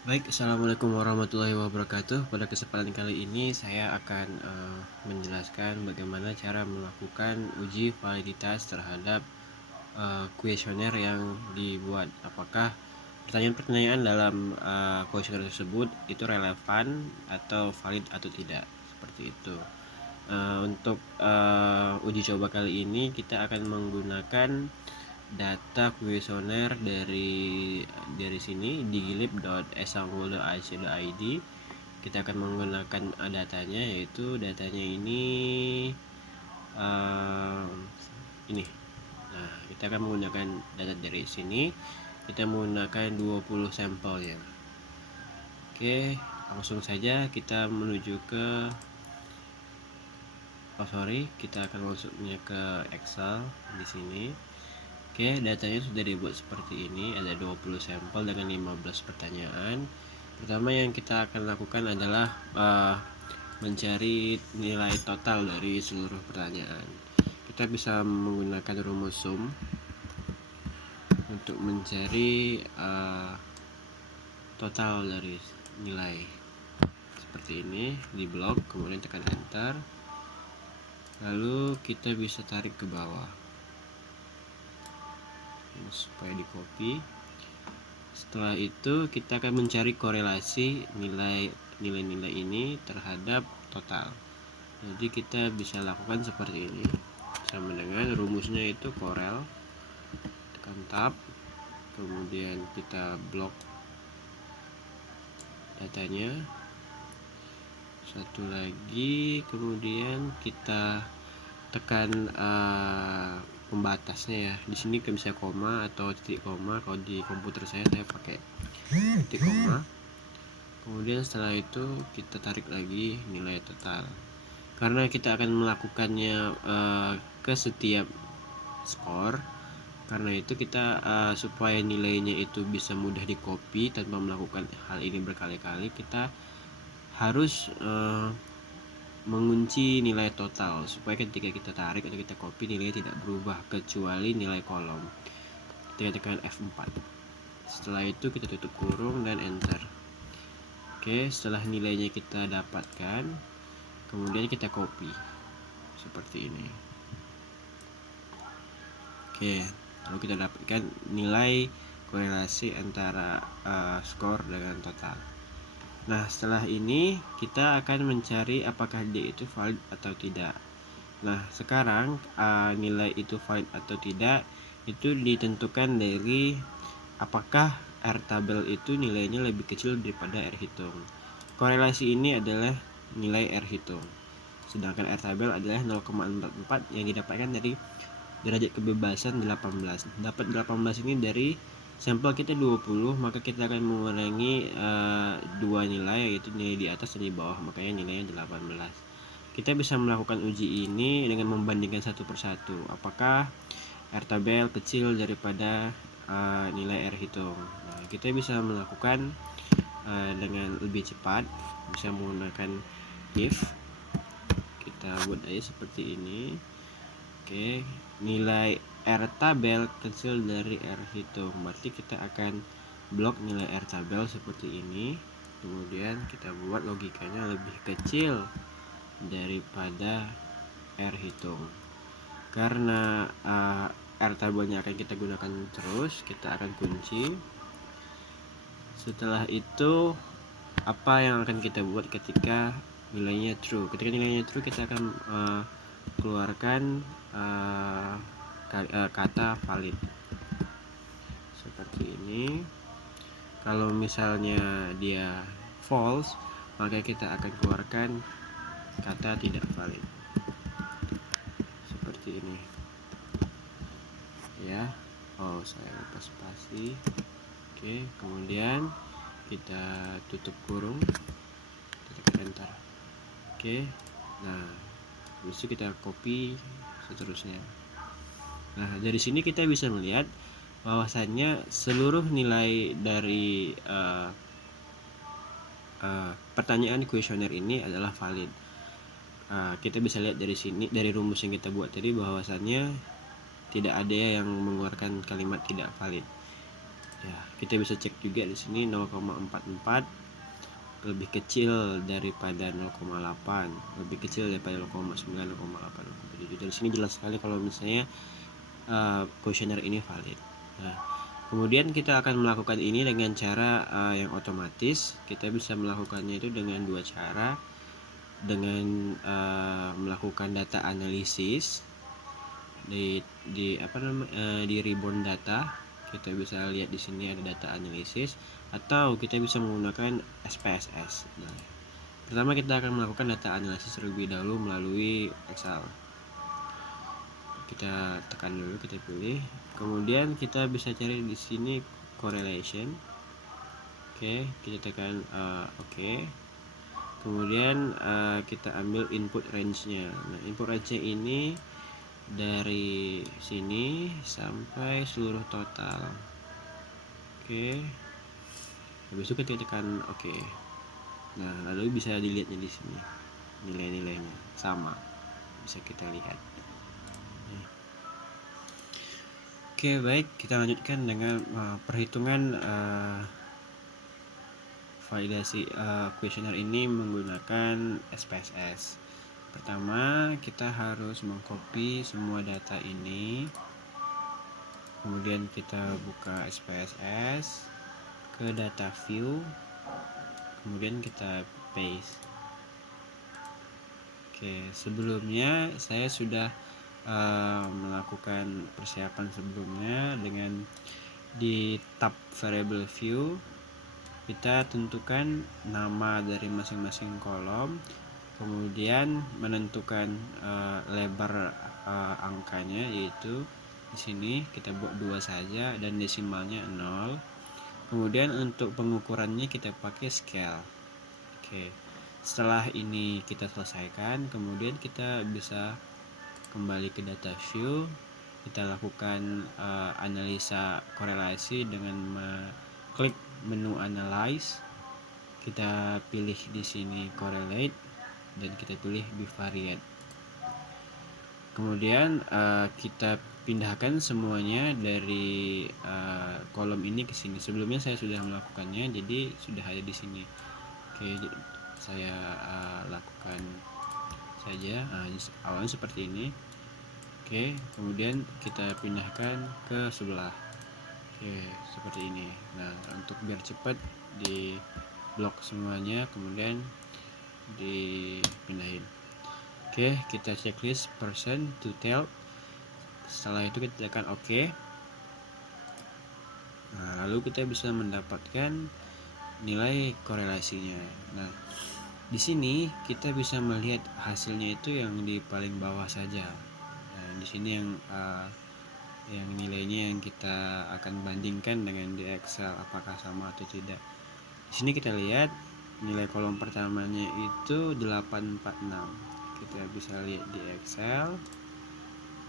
Baik, assalamualaikum warahmatullahi wabarakatuh. Pada kesempatan kali ini saya akan menjelaskan bagaimana cara melakukan uji validitas terhadap kuesioner yang dibuat. Apakah pertanyaan-pertanyaan dalam kuesioner tersebut itu relevan atau valid atau tidak, seperti itu. Untuk uji coba kali ini kita akan menggunakan data kuesioner dari sini digilib.esanggul.ac.id. Kita akan menggunakan datanya, yaitu datanya uh, ini. Nah, kita akan menggunakan data dari sini. Kita menggunakan 20 sampelnya. Oke, langsung saja kita menuju ke kita akan masuknya ke Excel di sini. Oke, datanya sudah dibuat seperti ini. Ada 20 sampel dengan 15 pertanyaan. Pertama yang kita akan lakukan adalah mencari nilai total dari seluruh pertanyaan. Kita bisa menggunakan rumus sum untuk mencari total dari nilai. Seperti ini, di blok, kemudian tekan enter. Lalu kita bisa tarik ke bawah supaya di copy. Setelah itu kita akan mencari korelasi nilai-nilai ini terhadap total. Jadi kita bisa lakukan seperti ini, sama dengan rumusnya itu korel, tekan tab, kemudian kita blok datanya, satu lagi, kemudian kita tekan pembatasnya ya. Di sini bisa koma atau titik koma. Kalau di komputer saya pakai titik koma. Kemudian setelah itu kita tarik lagi nilai total. Karena kita akan melakukannya ke setiap skor, karena itu kita supaya nilainya itu bisa mudah di copy tanpa melakukan hal ini berkali-kali, kita harus mengunci nilai total supaya ketika kita tarik atau kita copy nilainya tidak berubah kecuali nilai kolom. Kita tekan F4. Setelah itu kita tutup kurung dan enter. Oke, setelah nilainya kita dapatkan, kemudian kita copy seperti ini. Oke, lalu kita dapatkan nilai korelasi antara skor dengan total. Nah, setelah ini kita akan mencari apakah dia itu valid atau tidak. Nah, sekarang nilai itu valid atau tidak itu ditentukan dari apakah R tabel itu nilainya lebih kecil daripada R hitung. Korelasi ini adalah nilai R hitung. Sedangkan R tabel adalah 0,44 yang didapatkan dari derajat kebebasan 18. Dapat 18 ini dari sampel kita 20, maka kita akan mengurangi dua nilai, yaitu nilai di atas dan di bawah, makanya nilainya 18. Kita bisa melakukan uji ini dengan membandingkan satu persatu. Apakah R tabel kecil daripada nilai R hitung. Nah, kita bisa melakukan dengan lebih cepat, bisa menggunakan if. Kita buat aja seperti ini. Oke, nilai R tabel kecil dari R hitung, berarti kita akan blok nilai R tabel seperti ini. Kemudian kita buat logikanya lebih kecil daripada R hitung. Karena R tabelnya akan kita gunakan terus, kita akan kunci. Setelah itu apa yang akan kita buat ketika nilainya true? Ketika nilainya true, kita akan keluarkan kata valid seperti ini. Kalau misalnya dia false, maka kita akan keluarkan kata tidak valid seperti ini ya. Saya lupa spasi. Oke, kemudian kita tutup kurung, kita tekan enter. Oke, nah habis itu kita copy seterusnya. Nah, dari sini kita bisa melihat bahwasannya seluruh nilai dari pertanyaan kuesioner ini adalah valid. Kita bisa lihat dari sini, dari rumus yang kita buat tadi, bahwasannya tidak ada yang mengeluarkan kalimat tidak valid. Ya, kita bisa cek juga di sini 0,44 lebih kecil daripada 0,8, lebih kecil daripada 0,9, 0,8, 0,7. Dari sini jelas sekali kalau misalnya kuesioner ini valid. Nah, kemudian kita akan melakukan ini dengan cara yang otomatis. Kita bisa melakukannya itu dengan dua cara, dengan melakukan data analisis di ribbon data. Kita bisa lihat di sini ada data analisis, atau kita bisa menggunakan SPSS. Nah, pertama kita akan melakukan data analisis terlebih dahulu melalui Excel. Kita tekan dulu, kita pilih, kemudian kita bisa cari di sini correlation. Oke, kita tekan oke. Kemudian kita ambil input range-nya. Nah, input range-nya ini dari sini sampai seluruh total. Oke, habis itu kita tekan oke. Nah, lalu bisa dilihatnya di sini nilai-nilainya sama, bisa kita lihat. Oke, baik, kita lanjutkan dengan perhitungan validasi kuesioner ini menggunakan SPSS. Pertama, kita harus mengcopy semua data ini, kemudian kita buka SPSS ke data view, kemudian kita paste. Oke, sebelumnya saya sudah melakukan persiapan sebelumnya dengan di tab variable view kita tentukan nama dari masing-masing kolom, kemudian menentukan lebar angkanya, yaitu di sini kita buat 2 saja dan desimalnya 0. Kemudian untuk pengukurannya kita pakai scale. Oke, setelah ini kita selesaikan, kemudian kita bisa kembali ke data view, kita lakukan analisa korelasi dengan klik menu analyze, kita pilih di sini correlate dan kita pilih bivariate. Kemudian kita pindahkan semuanya dari kolom ini ke sini. Sebelumnya saya sudah melakukannya, jadi sudah ada di sini. Oke, saya lakukan saja. Awalnya seperti ini. Oke, kemudian kita pindahkan ke sebelah. Oke, seperti ini. Nah, untuk biar cepat di blok semuanya, kemudian dipindahin. Oke, kita checklist person to tell. Setelah itu kita tekan OK. Nah, lalu kita bisa mendapatkan nilai korelasinya. Nah, di sini kita bisa melihat hasilnya itu yang di paling bawah saja. Nah, di sini yang nilainya yang kita akan bandingkan dengan di Excel apakah sama atau tidak. Di sini kita lihat nilai kolom pertamanya itu 846. Kita bisa lihat di Excel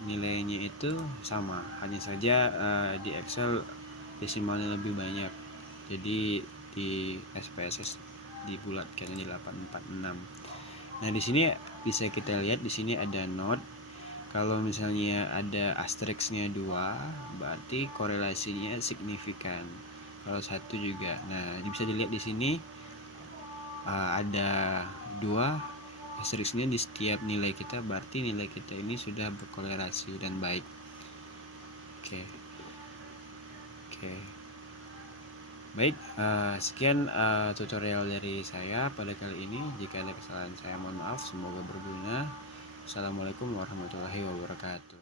nilainya itu sama, hanya saja di Excel desimalnya lebih banyak. Jadi di SPSS dibulatkan di 846. Nah, di sini bisa kita lihat di sini ada note. Kalau misalnya ada asterisknya 2, berarti korelasinya signifikan. Kalau 1 juga. Nah, bisa dilihat di sini ada 2 asterisknya di setiap nilai kita, berarti nilai kita ini sudah berkorelasi dan baik. Oke. Baik, sekian tutorial dari saya pada kali ini. Jika ada kesalahan saya mohon maaf, semoga berguna. Assalamualaikum warahmatullahi wabarakatuh.